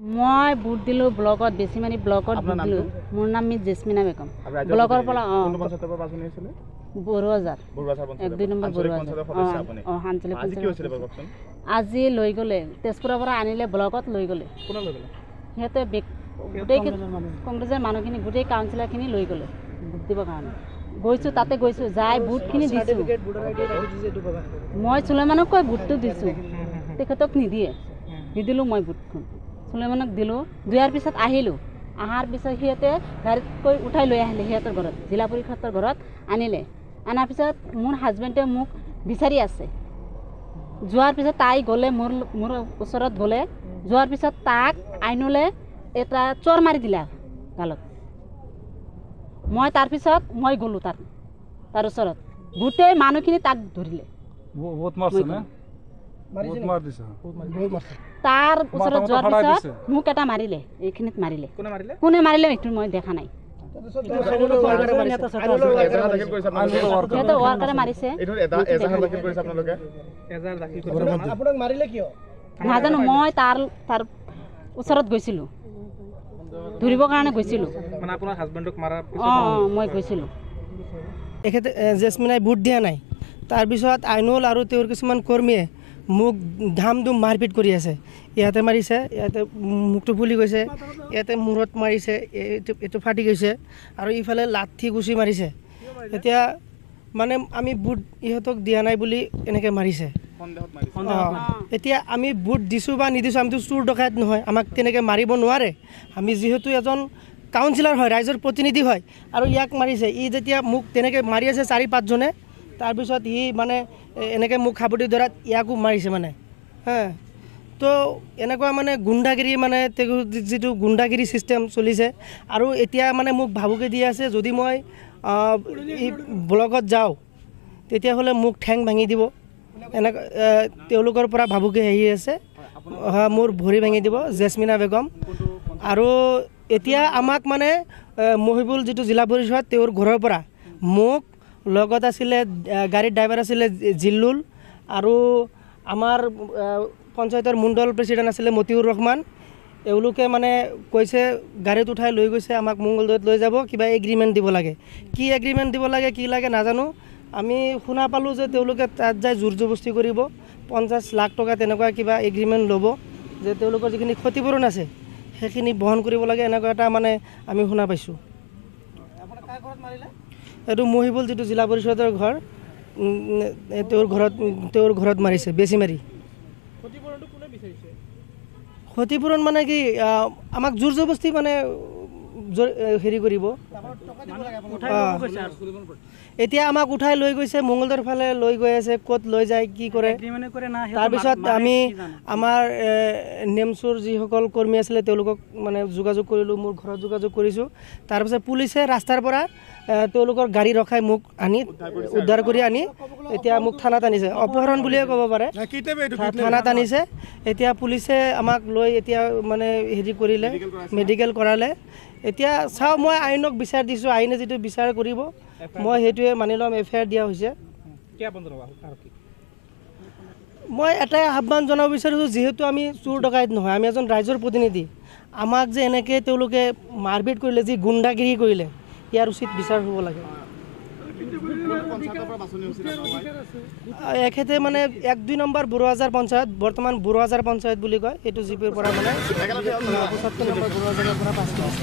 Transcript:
মই বুট দিলো ব্লকত বেছিমানি ব্লকত বুট দিলো মোৰ নাম মিস জেসমিনা বেগম ব্লকৰ পৰা কোন পঞ্চায়তৰ পৰা বাছনি হৈছিল বৰুৱাজাৰ পঞ্চায়ত 1-2 নম্বৰ বৰুৱাজাৰ আপুনি হাঞ্চলিক আজি কি হৈছিল বকচোন আজি লৈ গলে তেজপুৰৰ পৰা আনিলে ব্লকত লৈ গলে কোন লৈ গলে হেতে গোটেই কংগ্ৰেছৰ মানুহখিনি গোটেই কাউন্সিলৰখিনি লৈ গলে বুট দিবৰ কাৰণে গৈছো তাতে গৈছো যাই বুটখিনি দিছো মই সুলেমানক কৈ বুটটো দিছো তেখেতক নিদিয়ে দিদিলো মই বুটখন সুলেমানক দিলো দুয়াৰ পিছত আহিলো আহাৰ পিছত হিতে গাড়ীত কৈ উঠাই লৈ আহিলে হিতৰ ঘৰত জিলা পৰিষদৰ ঘৰত আনিলে আনাৰ পিছত মোৰ হাজবেণ্ডে মোক বিচাৰি আছে যোৱাৰ পিছত তাই গলে মোৰ ওচৰত গলে যোৱাৰ পিছত তাক আইনলে এটা চোৰ মাৰি দিলা গালত মই তাৰ পিছত মই গলো তাৰ ওচৰত গোটেই মানুহখিনি তাক ধৰিলে বহুত মাৰছে না বহুত মাৰ দিছে তাৰ ওচৰত যোৱাৰ পিছত মোক এটা মাৰিলে এইখিনিত মাৰিলে কোনে মাৰিলে এইটো মই দেখা নাই ওয়াৰ্কাৰে মাৰিছে নাজানো মই তাৰ ওচৰত গৈছিলো ধৰিবৰ কাৰণে গৈছিলো মানে আপোনাৰ হাজবেণ্ডক মাৰাৰ মই গৈছিলো এখেতে জেসমিনাই বুট দিয়া নাই তাৰপিছত আইনুল আৰু তেওঁৰ কিছুমান কৰ্মীয়ে মোক ধাম ধুম মাৰপিট কৰি আছে ইয়াতে মাৰিছে ইয়াতে মুখটো ফুলি গৈছে ইয়াতে মূৰত মাৰিছে এইটো ফাটি গৈছে আৰু ইফালে লাঠি গুচি মাৰিছে এতিয়া মানে আমি বুট ইহঁতক দিয়া নাই বুলি এনেকৈ মাৰিছে এতিয়া আমি বুট দিছোঁ বা নিদিছোঁ আমিতো চোৰ ডকাইত নহয় আমাক তেনেকৈ মাৰিব নোৱাৰে আমি যিহেতু এজন কাউন্সিলৰ হয় ৰাইজৰ প্ৰতিনিধি হয় আৰু ইয়াক মাৰিছে ই যেতিয়া মোক তেনেকৈ মাৰি আছে 4-5 জনে তাৰপিছত ই মানে এনেকৈ মোক খাবতি ধৰাত ইয়াকো মাৰিছে মানে তো এনেকুৱা মানে গুণ্ডাগিৰি মানে যিটো গুণ্ডাগিৰি চিষ্টেম চলিছে আৰু এতিয়া মানে মোক ভাবুকি দি আছে যদি মই ব্লকত যাওঁ তেতিয়াহ'লে মোক ঠেং ভাঙি দিব এনেকৈ তেওঁলোকৰ পৰা ভাবুকি আহি আছে মোৰ ভৰি ভাঙি দিব জেসমিনা বেগম আৰু এতিয়া আমাক মানে মহিবুল যিটো জিলা পৰিষদ তেওঁৰ ঘৰৰ পৰা মোক লগত আছিলে গাড়ীৰ ড্ৰাইভাৰ আছিলে জিল্লুল আৰু আমাৰ পঞ্চায়তৰ মণ্ডল প্ৰেচিডেণ্ট আছিলে মতিউৰ ৰহমান এওঁলোকে মানে কৈছে গাড়ীত উঠাই লৈ গৈছে আমাক মংগলদৈত লৈ যাব কিবা এগ্ৰিমেণ্ট দিব লাগে কি এগ্ৰিমেণ্ট দিব লাগে কি লাগে নাজানো আমি শুনা পালোঁ যে তেওঁলোকে তাত যাই জোৰ জবস্তি কৰিব 50 লাখ টকা তেনেকুৱা কিবা এগ্ৰিমেণ্ট ল'ব যে তেওঁলোকৰ যিখিনি ক্ষতিপূৰণ আছে সেইখিনি বহন কৰিব লাগে এনেকুৱা এটা মানে আমি শুনা পাইছোঁ এইটো মহিবুল যিটো জিলা পৰিষদৰ ঘৰ তেওঁৰ ঘৰত মাৰিছে বেছি মাৰি ক্ষতিপূৰণ মানে কি আমাক জোৰ জবস্তি মানে হেৰি কৰিব এতিয়া আমাক উঠাই লৈ গৈছে মংগলদৈৰ ফালে লৈ গৈ আছে ক'ত লৈ যায় কি কৰে তাৰপিছত আমি আমাৰ নেমচুৰ যিসকল কৰ্মী আছিলে তেওঁলোকক মানে যোগাযোগ কৰিলোঁ মোৰ ঘৰত যোগাযোগ কৰিছোঁ তাৰপিছত পুলিচে ৰাস্তাৰ পৰা তেওঁলোকৰ গাড়ী ৰখাই মোক আনি উদ্ধাৰ কৰি আনি এতিয়া মোক থানাত আনিছে অপহৰণ বুলিয়ে ক'ব পাৰে থানাত আনিছে এতিয়া পুলিচে আমাক লৈ এতিয়া মানে হেৰি কৰিলে মেডিকেল কৰালে এতিয়া চাওঁ মই আইনক বিচাৰ দিছোঁ আইনে যিটো বিচাৰ কৰিব মই সেইটোৱে মানি ল'ম এফআইআৰ দিয়া হৈছে মই এটাই আহ্বান জনাব বিচাৰিছোঁ যিহেতু আমি চোৰ ডকাইত নহয় আমি এজন ৰাইজৰ প্ৰতিনিধি আমাক যে এনেকৈ তেওঁলোকে মাৰপিট কৰিলে যি গুণ্ডাগিৰি কৰিলে ইয়াৰ উচিত বিচাৰ হ'ব লাগে এখেতে মানে 1-2 নম্বৰ বৰুৱাজাৰ পঞ্চায়ত বৰ্তমান বৰুৱাজাৰ পঞ্চায়ত বুলি কয় এইটো জিপিৰ পৰা মানে 75 নম্বৰ বৰুৱাজাৰৰ পৰা পাছ কৰিছে